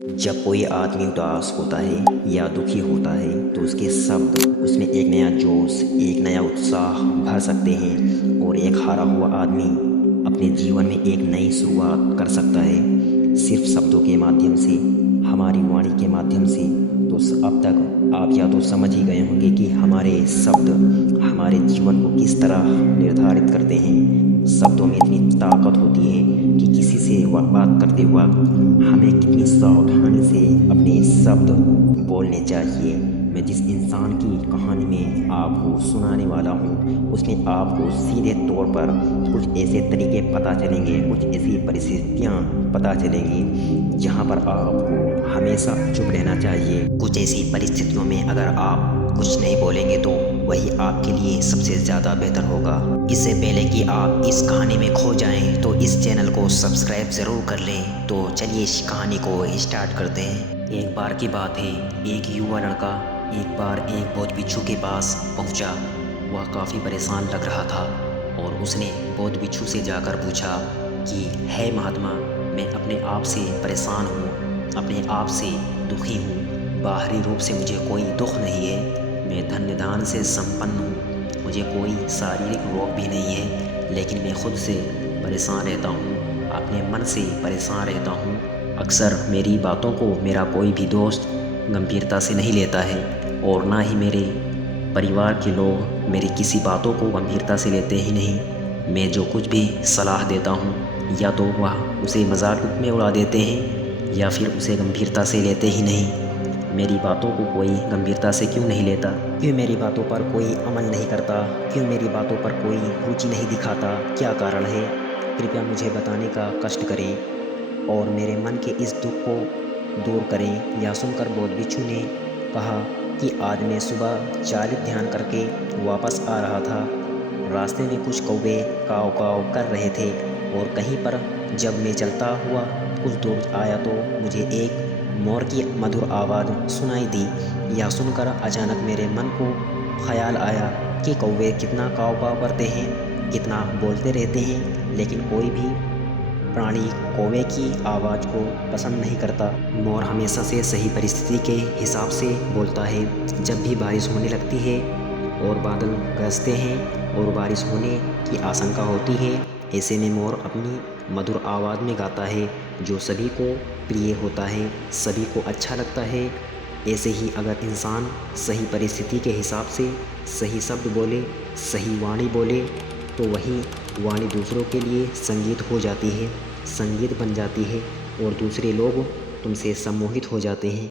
जब कोई आदमी उदास होता है या दुखी होता है तो उसके शब्द उसमें एक नया जोश, एक नया उत्साह भर सकते हैं और एक हारा हुआ आदमी अपने जीवन में एक नई शुरुआत कर सकता है सिर्फ शब्दों के माध्यम से, हमारी वाणी के माध्यम से। तो अब तक आप या तो समझ ही गए होंगे कि हमारे शब्द हमारे जीवन को किस तरह निर्धारित करते हैं। शब्दों में इतनी ताकत होती है कि किसी से बात करते वक्त हमें कितनी सावधानी से अपने शब्द बोलने चाहिए। मैं जिस इंसान की कहानी में आपको सुनाने वाला हूँ उसमें आपको सीधे तौर पर कुछ ऐसे तरीके पता चलेंगे, कुछ ऐसी परिस्थितियाँ पता चलेंगी जहाँ पर आपको हमेशा चुप रहना चाहिए। कुछ ऐसी परिस्थितियों में अगर आप कुछ नहीं बोलेंगे तो वही आपके लिए सबसे ज़्यादा बेहतर होगा। इससे पहले कि आप इस कहानी में खो जाएं तो इस चैनल को सब्सक्राइब ज़रूर कर लें। तो चलिए इस कहानी को स्टार्ट करते हैं। एक बार की बात है, एक युवा लड़का एक बार एक बौद्ध भिक्षु के पास पहुंचा। वह काफ़ी परेशान लग रहा था और उसने बौद्ध भिक्षु से जाकर पूछा कि हे महात्मा, मैं अपने आप से परेशान हूँ, अपने आप से दुखी हूँ। बाहरी रूप से मुझे कोई दुख नहीं है, मैं धन्य धान से संपन्न हूँ, मुझे कोई शारीरिक रोग भी नहीं है, लेकिन मैं खुद से परेशान रहता हूँ, अपने मन से परेशान रहता हूँ। अक्सर मेरी बातों को मेरा कोई भी दोस्त गंभीरता से नहीं लेता है और ना ही मेरे परिवार के लोग मेरी किसी बातों को गंभीरता से लेते ही नहीं। मैं जो कुछ भी सलाह देता हूँ या तो वह उसे मजाक में उड़ा देते हैं या फिर उसे गंभीरता से लेते ही नहीं। मेरी बातों को कोई गंभीरता से क्यों नहीं लेता? क्यों मेरी बातों पर कोई अमल नहीं करता? क्यों मेरी बातों पर कोई रुचि नहीं दिखाता? क्या कारण है? कृपया मुझे बताने का कष्ट करें और मेरे मन के इस दुख को दूर करें। यह सुनकर बौद्ध भिक्षु ने कहा कि आज मैं सुबह चालित ध्यान करके वापस आ रहा था। रास्ते में कुछ कौवे काव काव कर रहे थे और कहीं पर जब मैं चलता हुआ कुछ दूर आया तो मुझे एक मोर की मधुर आवाज़ सुनाई दी। यह सुनकर अचानक मेरे मन को ख्याल आया कि कौवे कितना काव काव करते हैं, कितना बोलते रहते हैं, लेकिन कोई भी प्राणी कौवे की आवाज़ को पसंद नहीं करता। मोर हमेशा से सही परिस्थिति के हिसाब से बोलता है। जब भी बारिश होने लगती है और बादल गरजते हैं और बारिश होने की आशंका होती है, ऐसे में मोर अपनी मधुर आवाज़ में गाता है जो सभी को प्रिय होता है, सभी को अच्छा लगता है। ऐसे ही अगर इंसान सही परिस्थिति के हिसाब से सही शब्द बोले, सही वाणी बोले तो वही वाणी दूसरों के लिए संगीत हो जाती है, संगीत बन जाती है और दूसरे लोग तुमसे सम्मोहित हो जाते हैं।